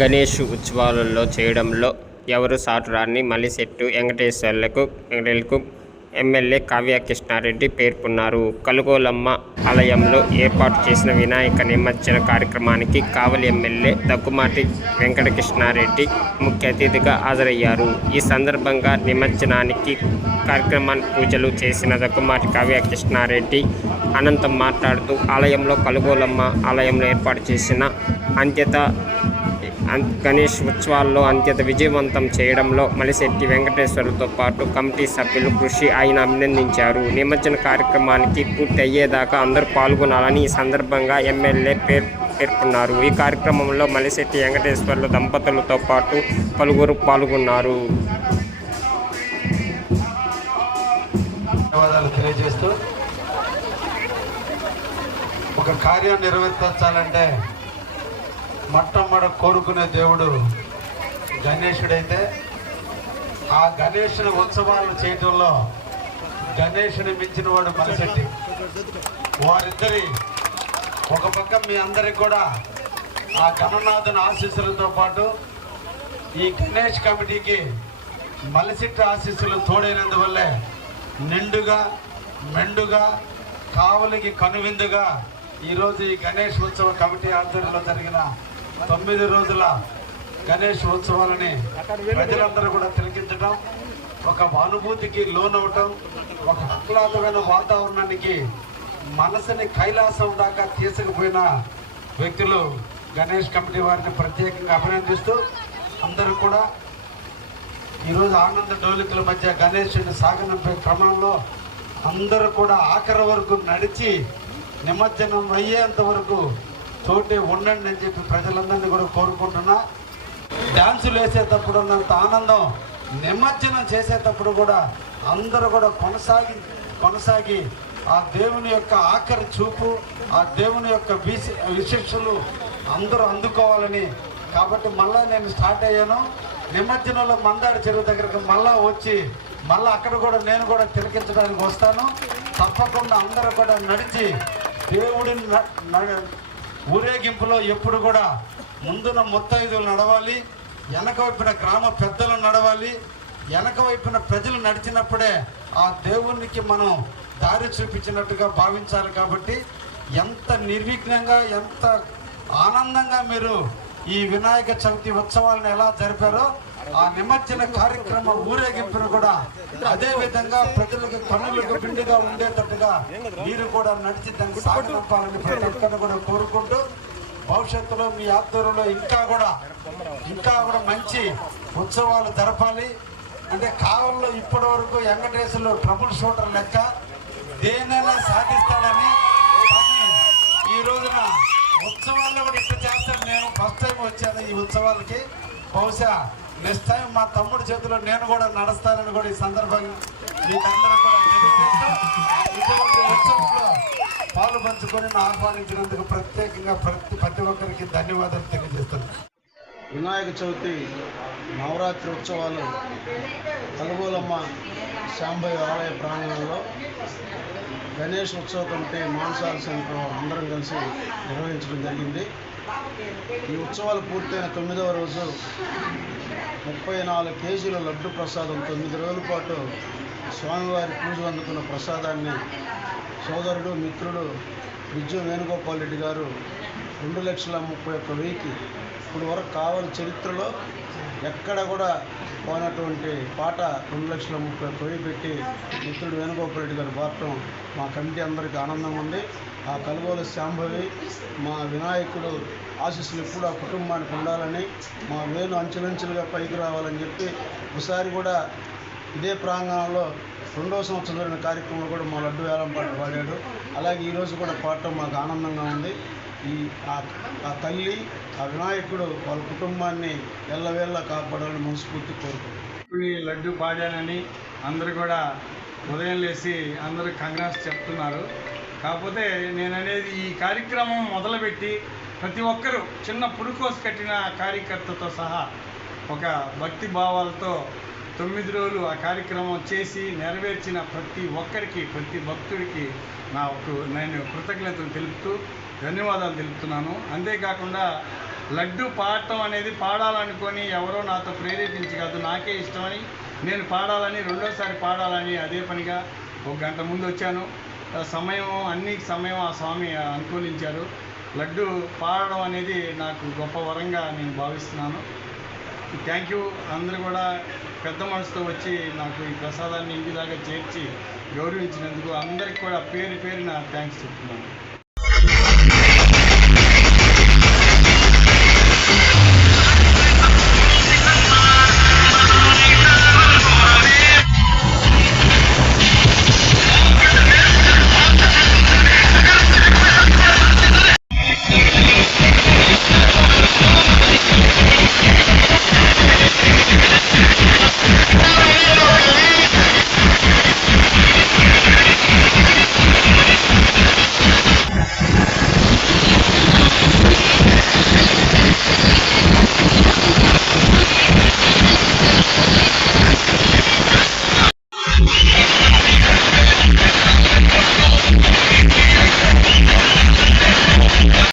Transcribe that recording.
గణేష్ ఉత్సవాలలో చేయడంలో ఎవరూ సాటిరాని మలిశెట్టి వెంకటేశ్వర్లకు ఎమ్మెల్యే కావ్య కృష్ణారెడ్డి పేర్కొన్నారు. కలుగోలమ్మ ఆలయంలో ఏర్పాటు చేసిన వినాయక నిమజ్జన కార్యక్రమానికి కావలి ఎమ్మెల్యే దగ్గుమాటి వెంకటకృష్ణారెడ్డి ముఖ్య అతిథిగా హాజరయ్యారు. ఈ సందర్భంగా నిమజ్జనానికి కార్యక్రమానికి పూజలు చేసిన దగ్గుమాటి కావ్య కృష్ణారెడ్డి అనంతం మాట్లాడుతూ ఆలయంలో కలుగోలమ్మ ఆలయంలో ఏర్పాటు చేసిన గణేష్ ఉత్సవాల్లో అత్యంత విజయవంతం చేయడంలో మలిశెట్టి వెంకటేశ్వర్లతో పాటు కమిటీ సభ్యులు కృషి ఆయన అభినందించారు. నిమజ్జన కార్యక్రమానికి పూర్తి అయ్యేదాకా అందరూ పాల్గొనాలని ఈ సందర్భంగా ఎమ్మెల్యే పేర్కొన్నారు. ఈ కార్యక్రమంలో మలిశెట్టి వెంకటేశ్వర్లు దంపతులతో పాటు పలువురు పాల్గొన్నారు. తెలియజేస్తూ ఒక కార్యం నెరవేర్చాలంటే మొట్టమొదట కోరుకునే దేవుడు గణేశుడైతే ఆ గణేశుని ఉత్సవాలు చేయటంలో గణేశుని మించిన వాడు మలిశెట్టి. వారిద్దరి ఒక పక్క మీ అందరికి కూడా ఆ గణనాథుని ఆశీస్సులతో పాటు ఈ గణేష్ కమిటీకి మలిశెట్టి ఆశీస్సులు తోడైనందువల్లే నిండుగా మెండుగా కావలికి కనువిందుగా ఈరోజు ఈ గణేష్ ఉత్సవ కమిటీ ఆధ్వర్యంలో జరిగిన 9 రోజుల గణేష్ ఉత్సవాలని ప్రజలందరూ కూడా తిలకించడం, ఒక అనుభూతికి లోనవటం, ఒక ఆహ్లాదమైన వాతావరణానికి మనసుని కైలాసం దాకా తీసుకుపోయిన వ్యక్తులు గణేష్ కమిటీ వారిని ప్రత్యేకంగా అభినందిస్తూ అందరూ కూడా ఈరోజు ఆనంద డోలికల మధ్య గణేశుని సాగనంపే క్రమంలో అందరూ కూడా ఆఖరి వరకు నడిచి నిమజ్జనం అయ్యేంత వరకు తోటే ఉండండి అని చెప్పి ప్రజలందరినీ కూడా కోరుకుంటున్నా. డ్యాన్సులు వేసేటప్పుడు ఉన్నంత ఆనందం నిమజ్జనం చేసేటప్పుడు కూడా అందరూ కూడా కొనసాగి ఆ దేవుని యొక్క ఆఖరి చూపు, ఆ దేవుని యొక్క విశిక్షలు అందరూ అందుకోవాలని. కాబట్టి మళ్ళీ నేను స్టార్ట్ అయ్యాను. నిమజ్జనంలో మందాడి చెరువు దగ్గరకు మళ్ళా వచ్చి అక్కడ కూడా నేను కూడా తిలకించడానికి వస్తాను. తప్పకుండా అందరూ కూడా నడిచి దేవుడిని ఊరేగింపులో ఎప్పుడు కూడా ముందున ముత్తైదులు నడవాలి, వెనక వైపున గ్రామ పెద్దలు నడవాలి. వెనక వైపున ప్రజలు నడిచినప్పుడే ఆ దేవునికి మనం దారి చూపించినట్టుగా భావించాలి. కాబట్టి ఎంత నిర్విఘ్నంగా ఎంత ఆనందంగా మీరు ఈ వినాయక చవితి ఉత్సవాలను ఎలా జరిపారో ఆ నిమజ్జన కార్యక్రమ ఊరేగింపును కూడా అదే విధంగా ప్రజలకు కన్నులకు బిండుగా ఉండేటట్టుగా మీరు కూడా నడిచి దాన్ని సాగనంపాలని ప్రతి ఒక్కరిని కూడా కోరుకుంటూ భవిష్యత్తులో మీ ఆధ్వర్యంలో ఇంకా కూడా మంచి ఉత్సవాలు జరపాలి. అంటే కావల్లో ఇప్పటి వరకు వెంకటేశ్వర్లు ట్రబుల్ షూటర్ లెక్క దేనైనా సాధిస్తాడని, ఈ రోజున ఉత్సవాల్లో కూడా ఇట్లా చేస్తాను. నేను ఫస్ట్ టైం వచ్చాను ఈ ఉత్సవాలకి. బహుశా నెక్స్ట్ టైం మా తమ్ముడి చేతిలో నేను కూడా నడుస్తానని కూడా ఈ సందర్భంగా మీకందరూ కూడా ఇటువంటి ఉత్సవంలో పాలు పంచుకొని ఆహ్వానించినందుకు ప్రత్యేకంగా ప్రతి ఒక్కరికి ధన్యవాదాలు తెలియజేస్తున్నాను. వినాయక చవితి నవరాత్రి ఉత్సవాలు కలుగోలమ్మ శాంభవి ఆలయ ప్రాంగణంలో గణేష్ ఉత్సవ కమిటీ మానసాల సంఘం అందరం కలిసి నిర్వహించడం జరిగింది. ఈ ఉత్సవాలు పూర్తయిన 9వ రోజు 34 కేజీల లడ్డు ప్రసాదం 9 రోజుల పాటు స్వామివారి పూజలు అందుకున్న ప్రసాదాన్ని సోదరుడు మిత్రుడు విజ్జు వేణుగోపాల్ రెడ్డి గారు 2,31,000కి ఇప్పుడు వరకు కావలి చరిత్రలో ఎక్కడ కూడా పోయినటువంటి పాట 2,30,000 పెట్టి మిత్రుడు వేణుగోపాల్ రెడ్డి గారు పాడటం మా కమిటీ అందరికీ ఆనందంగా ఉంది. ఆ కలుగోలు శాంభవి మా వినాయకుడు ఆశీస్సులు ఎప్పుడు ఆ కుటుంబానికి ఉండాలని, మా వేణు అంచెలంచెలుగా పైకి రావాలని చెప్పి ఒకసారి కూడా ఇదే ప్రాంగణంలో 2వ సంవత్సరం జరిగిన కార్యక్రమంలో కూడా మా లడ్డు వేలం పాట పాడాడు. అలాగే ఈరోజు కూడా పాడటం మాకు ఆనందంగా ఉంది. ఆ తల్లి ఆ వినాయకుడు వాళ్ళ కుటుంబాన్ని ఎల్లవేళ్ళ కాపాడాలని మనస్ఫూర్తి కోరుకుంటున్నాను. ఈ లడ్డు పాడానని అందరూ కూడా ఉదయం లేచి అందరూ కంగ్రాట్స్ చెప్తున్నారు. కాకపోతే నేను అనేది ఈ కార్యక్రమం మొదలుపెట్టి ప్రతి ఒక్కరూ చిన్న పురుకోసు కట్టిన కార్యకర్తతో సహా ఒక భక్తి భావాలతో 9 రోజులు ఆ కార్యక్రమం చేసి నెరవేర్చిన ప్రతి ఒక్కరికి ప్రతి భక్తుడికి నేను కృతజ్ఞతలు తెలుపుతూ ధన్యవాదాలు తెలుపుతున్నాను. అంతేకాకుండా లడ్డు పాడటం అనేది పాడాలనుకొని ఎవరో నాతో ప్రేరేపించి కాదు, నాకే ఇష్టమని నేను పాడాలని, రెండోసారి పాడాలని అదే పనిగా 1 గంట ముందు వచ్చాను. సమయం ఆ స్వామి అనుకూలించారు. లడ్డు పాడడం అనేది నాకు గొప్ప వరంగా నేను భావిస్తున్నాను. Thank you. అందరూ కూడా పెద్ద మనసుతో వచ్చి నాకు ఈ ప్రసాదాన్ని ఇంటి దాకా చేర్చి గౌరవించినందుకు అందరికీ కూడా పేరున థ్యాంక్స్ చెప్తున్నాను.